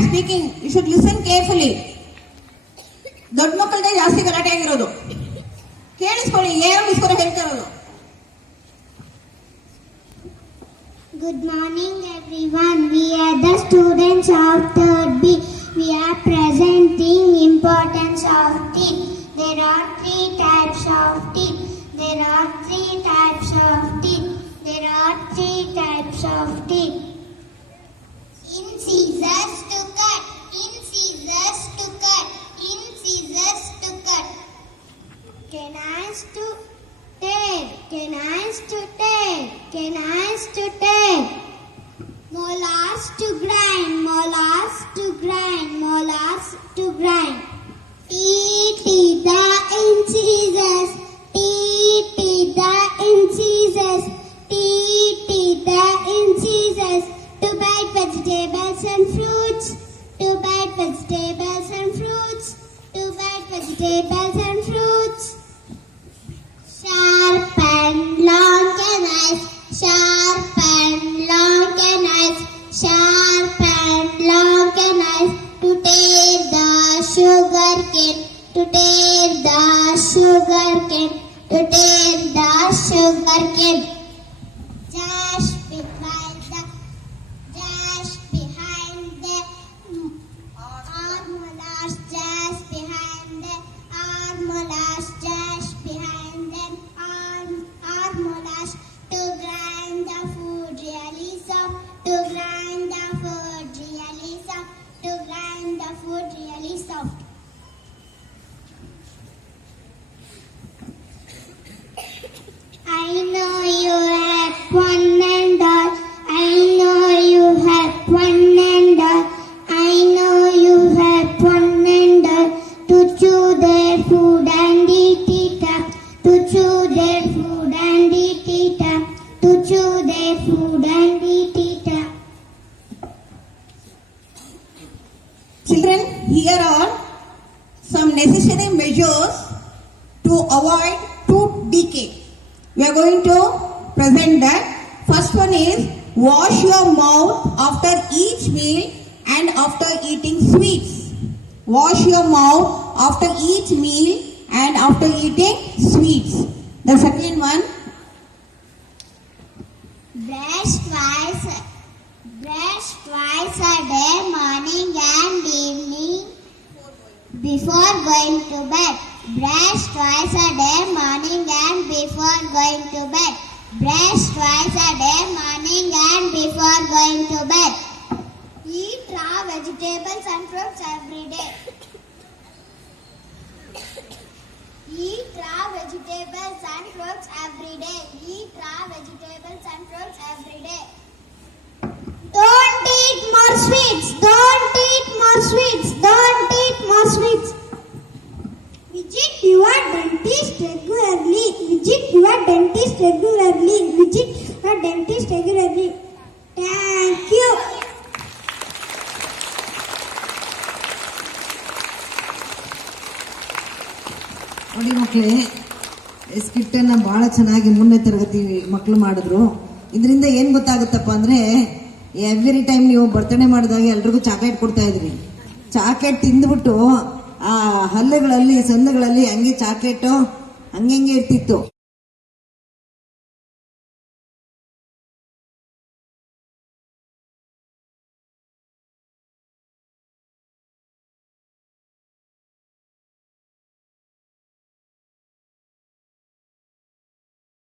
am speaking, you should listen carefully. ದೊಡ್ಡ ಮಕ್ಕಳದೇ ಜಾಸ್ತಿ ಗಲಾಟೆ ಆಗಿರೋದು. ಕೇಳಿಸ್ಕೊಳ್ಳಿ, ಏನು ಮಿಸ್ಕೋರ ಹೇಳ್ತಾ ಇರೋದು. Good morning everyone. We are the students of 3rd B. We are presenting importance of teeth. There are 3 types of teeth. There are 3 types of teeth. There are 3 types of teeth. Incisors to cut. Incisors to cut. Incisors to cut. Canines to tear. Canines to tear. Canines to tear. Molars to grind. Molars to grind. Molars to grind. Teeth the incisors. Teeth the incisors. Teeth the incisors. To bite vegetables and fruits. To bite vegetables and fruits. To bite vegetables and fruits. Sharp and long canines. Sharp and long canines. Sharp and long canines. To tear the sugar cane. To tear the sugar cane. To tear the sugar cane. Just behind the molars, just behind the molars, just behind them molars. To grind the food really soft. To grind the food really soft. To grind the food really soft. I know you have one and all. I know you have one and all. I know you have one and all. To chew their food and eat it up. To chew their food and eat it up. To chew their food and eat it up. Children, here are some necessary measures to avoid tooth decay. We are going to present that. First one is wash your mouth after each meal and after eating sweets. Wash your mouth after each meal and after eating sweets. The second one, Brush twice a day, morning and evening, before going to bed. Brush twice a day, morning and before going to bed. Brush twice a day, morning and before going to bed. Eat raw vegetables and fruits every day. Eat raw vegetables and fruits every day. Eat raw vegetables and fruits every day. Don't eat more sweets. Don't eat more sweets. Don't eat more sweets. Visit your dentist regularly. Visit your dentist regularly. Visit your dentist regularly. Thank you. ನೋಡಿ ಮಕ್ಕಳೇ, ಸ್ಕಿಟ್ಟನ್ನು ಭಾಳ ಚೆನ್ನಾಗಿ ಮುಂದೆ ತರಗತಿ ಮಕ್ಕಳು ಮಾಡಿದ್ರು. ಇದರಿಂದ ಏನು ಗೊತ್ತಾಗುತ್ತಪ್ಪ ಅಂದರೆ, ಎವ್ರಿ ಟೈಮ್ ನೀವು ಬರ್ತಡೇ ಮಾಡಿದಾಗ ಎಲ್ರಿಗೂ ಚಾಕ್ಲೇಟ್ ಕೊಡ್ತಾ ಇದ್ರಿ. ಚಾಕ್ಲೇಟ್ ತಿಂದ್ಬಿಟ್ಟು ಆ ಹಲ್ಲುಗಳಲ್ಲಿ ಸೊನ್ನೆಗಳಲ್ಲಿ ಹಂಗೆ ಚಾಕ್ಲೇಟು ಹಂಗೆ ಇರ್ತಿತ್ತು.